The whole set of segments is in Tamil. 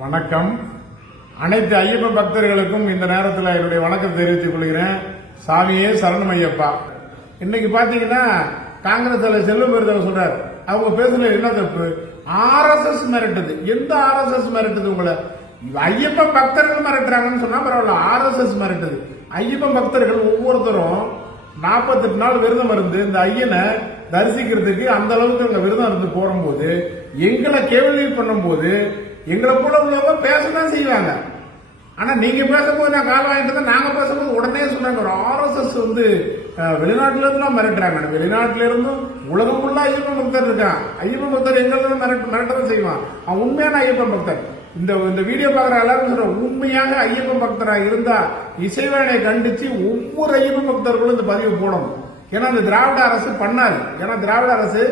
வணக்கம். அனைத்து ஐயப்ப பக்தர்களுக்கும் இந்த நேரத்தில் என்னுடைய வணக்கத்தை தெரிவித்துக் கொள்கிறேன். சாமியே சரணம் ஐயப்பா. இன்னைக்கு பாத்தீங்கன்னா காங்கிரஸ் தலைவர் செல்வம் பெருந்தவர் சொல்றாரு. அவங்க பேசுனது என்ன தப்பு? ஆர்எஸ்எஸ் மிரட்டுது. எந்த ஆர்எஸ்எஸ் மிரட்டுது உங்களை? ஐயப்ப பக்தர்கள் மிரட்டுறாங்கன்னு சொன்னா பரவாயில்ல ஆர்எஸ்எஸ் மிரட்டுது. ஐயப்ப பக்தர்கள் ஒவ்வொருத்தரும் நாற்பத்தெட்டு நாள் விரதம் இருந்து இந்த ஐயனை தரிசிக்கிறதுக்கு அந்த அளவுக்கு அங்க விரதம் இருந்து போகும்போது எங்களை கேள்வி பண்ணும்போது எங்களை கூட உள்ளவங்க பேசதான் செய்வாங்க. ஆனா நீங்க பேசும்போது நான் கால் வாங்கிட்டு தான் நாங்க பேசும்போது உடனே சொன்னாங்க ஒரு ஆர்எஸ்எஸ் வந்து வெளிநாட்டுல இருந்து மிரட்டுறாங்க. வெளிநாட்டுல இருந்தும் உலகம் ஃபுல்லா ஐயப்பன் பக்தர் இருக்கான். ஐயப்பன் பக்தர் எங்க மிரட்டு மிரட்டதான் செய்வான். அவன் உண்மையான ஐயப்பன் பக்தர். இந்த இந்த வீடியோ பாக்குற எல்லாரும் சொல்ற உண்மையாக ஐயப்பன் பக்தரா இருந்தா இசைவனை கண்டிச்சு ஒவ்வொரு ஐயப்பன் பக்தர்களும் இந்த பதிவு போடணும். ஏன்னா இந்த திராவிட அரசு பண்ணாது. ஏன்னா திராவிட அரசு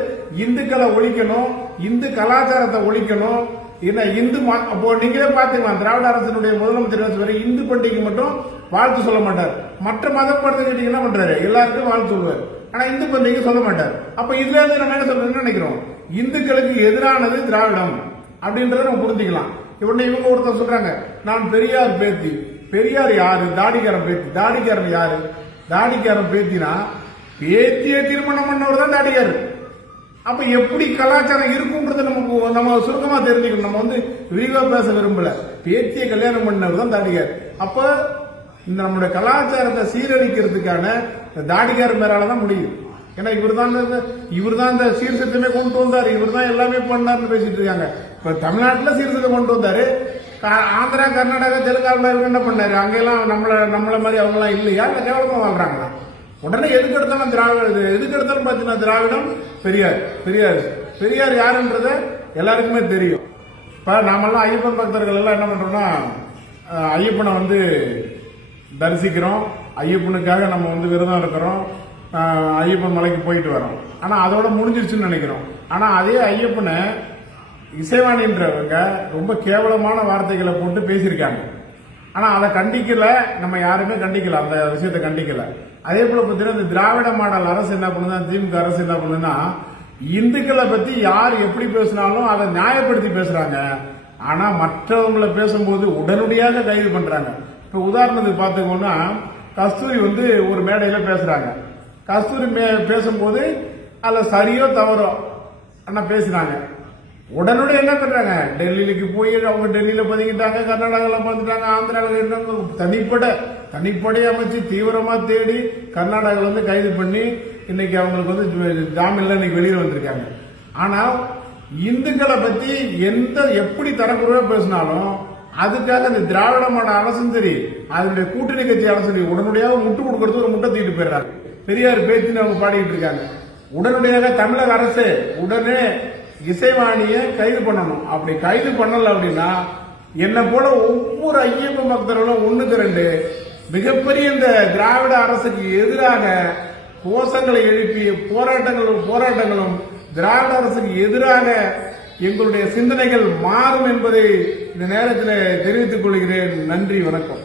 இந்துக்களை ஒழிக்கணும் இந்து கலாச்சாரத்தை ஒழிக்கணும் என்ன இந்து ம- அப்போ நீங்களே பாத்துக்கலாம் திராவிட அரசினுடைய முதலமைச்சர் வரை இந்து பண்டிகை மட்டும் வாழ்த்து சொல்ல மாட்டார். மற்ற மதம் பண்டிகை என்ன பண்றாரு? எல்லாருக்கும் வாழ்த்து சொல்லுவார். ஆனா இந்து பண்டிகை சொல்ல மாட்டார். அப்ப இதுல இருந்து நம்ம என்ன சொல்றோம்னு நினைக்கிறோம்? இந்துக்களுக்கு எதிரானது திராவிடம். அப்படின்றத நம்ம புரிஞ்சுக்கலாம். இவனே இவங்க ஒருத்தர் சொல்றாங்க நான் பெரியார் பேத்தி. பெரியார் யாரு? தாடிக்காரன் பேத்தி. தாடிக்காரன் யாரு? தாடிக்காரன் பேத்தினா பேத்தியை திருமணம் பண்ணவர் தான் தாடிக்காரர். அப்ப எப்படி கலாச்சாரம் இருக்கும்ன்றத நமக்கு நம்ம சுருக்கமா தெரிஞ்சுக்கணும். நம்ம வந்து விரிவா பேச விரும்பல. பேத்தியை கல்யாணம் பண்ணவர் தான் தாடிகார். அப்ப இந்த நம்மளுடைய கலாச்சாரத்தை சீரழிக்கிறதுக்கான தாடிகார் மேலால தான் முடியும். ஏன்னா இவர் தான் இவர் தான் இந்த சீர்திருத்தமே கொண்டு வந்தார். இவர் தான் எல்லாமே பண்ணார்னு பேசிட்டு இருக்காங்க. இப்ப தமிழ்நாட்டுல சீர்திருத்தம் கொண்டு வந்தாரு. ஆந்திரா கர்நாடகா தெலுங்கானா என்ன பண்ணாரு? அங்கெல்லாம் நம்மள நம்மள மாதிரி அவங்க எல்லாம் இல்லையா? இல்ல கேவலமா வாழ்றாங்களா? உடனே எதுக்கு எடுத்தாலும் திராவிட இது எதுக்கு எடுத்தாலும் பார்த்தீங்கன்னா திராவிடம் பெரியார் பெரியார். பெரியார் யாருன்றத எல்லாருக்குமே தெரியும். இப்போ நாமெல்லாம் ஐயப்பன் பக்தர்கள் எல்லாம் என்ன பண்ணுறோம்னா ஐயப்பனை வந்து தரிசிக்கிறோம். ஐயப்பனுக்காக நம்ம வந்து விரதம் இருக்கிறோம். ஐயப்பன் மலைக்கு போயிட்டு வரோம். ஆனால் அதோட முடிஞ்சிருச்சுன்னு நினைக்கிறோம். ஆனால் அதே ஐயப்பனை இசைவாணின்றவங்க ரொம்ப கேவலமான வார்த்தைகளை போட்டு பேசியிருக்காங்க. ஆனா அதை கண்டிக்கல. நம்ம யாருமே கண்டிக்கல. அந்த விஷயத்தை கண்டிக்கல. அதே போல பாத்தீங்கன்னா இந்த திராவிட மாடல் அரசு என்ன பண்ணுதுன்னா திமுக அரசு என்ன பண்ணுதுன்னா இந்துக்களை பத்தி யார் எப்படி பேசினாலும் அதை நியாயப்படுத்தி பேசுறாங்க. ஆனா மற்றவங்களை பேசும்போது உடனடியாக கைது பண்றாங்க. இப்ப உதாரணத்துக்கு பாத்துக்கோன்னா கஸ்தூரி வந்து ஒரு மேடையில பேசுறாங்க. கஸ்தூரி மே- பேசும்போது அதுல சரியோ தவறோ ஆனால் பேசினாங்க. உடனடியாக என்ன பண்றாங்க? டெல்லிக்கு போய் அவங்க டெல்லியில பதுங்கிட்டாங்க கர்நாடகாவில் பார்த்துட்டாங்க ஆந்திராவில் இருந்தாங்க தனிப்பட தனிப்படை அமைச்சு தீவிரமா தேடி கர்நாடகாவில் வந்து கைது பண்ணி இன்னைக்கு அவங்களுக்கு வந்து ஜாமீன்ல இன்னைக்கு வெளியில வந்திருக்காங்க. ஆனா இந்துக்களை பத்தி எந்த எப்படி தரக்குறைவா பேசினாலும் அதுக்காக இந்த திராவிடமான அரசும் சரி அதனுடைய கூட்டணி கட்சி அரசும் சரி உடனடியாக முட்டு கொடுக்கறது ஒரு முட்டை தூக்கிட்டு போயிடுறாங்க. பெரியார் பேத்தின்னு அவங்க பாடிக்கிட்டு இருக்காங்க. உடனடியாக தமிழக அரசு உடனே இசைவாணியை கைது பண்ணணும். அப்படி கைது பண்ணல அப்படின்னா என்ன போல ஒவ்வொரு ஐயப்ப பக்தர்களும் ஒண்ணுக்கு ரெண்டு மிகப்பெரிய இந்த திராவிட அரசுக்கு எதிராக கோஷங்களை எழுப்பி போராட்டங்களும் போராட்டங்களும் திராவிட அரசுக்கு எதிராக எங்களுடைய சிந்தனைகள் மாறும் என்பதை இந்த நேரத்தில் தெரிவித்துக் கொள்கிறேன். நன்றி வணக்கம்.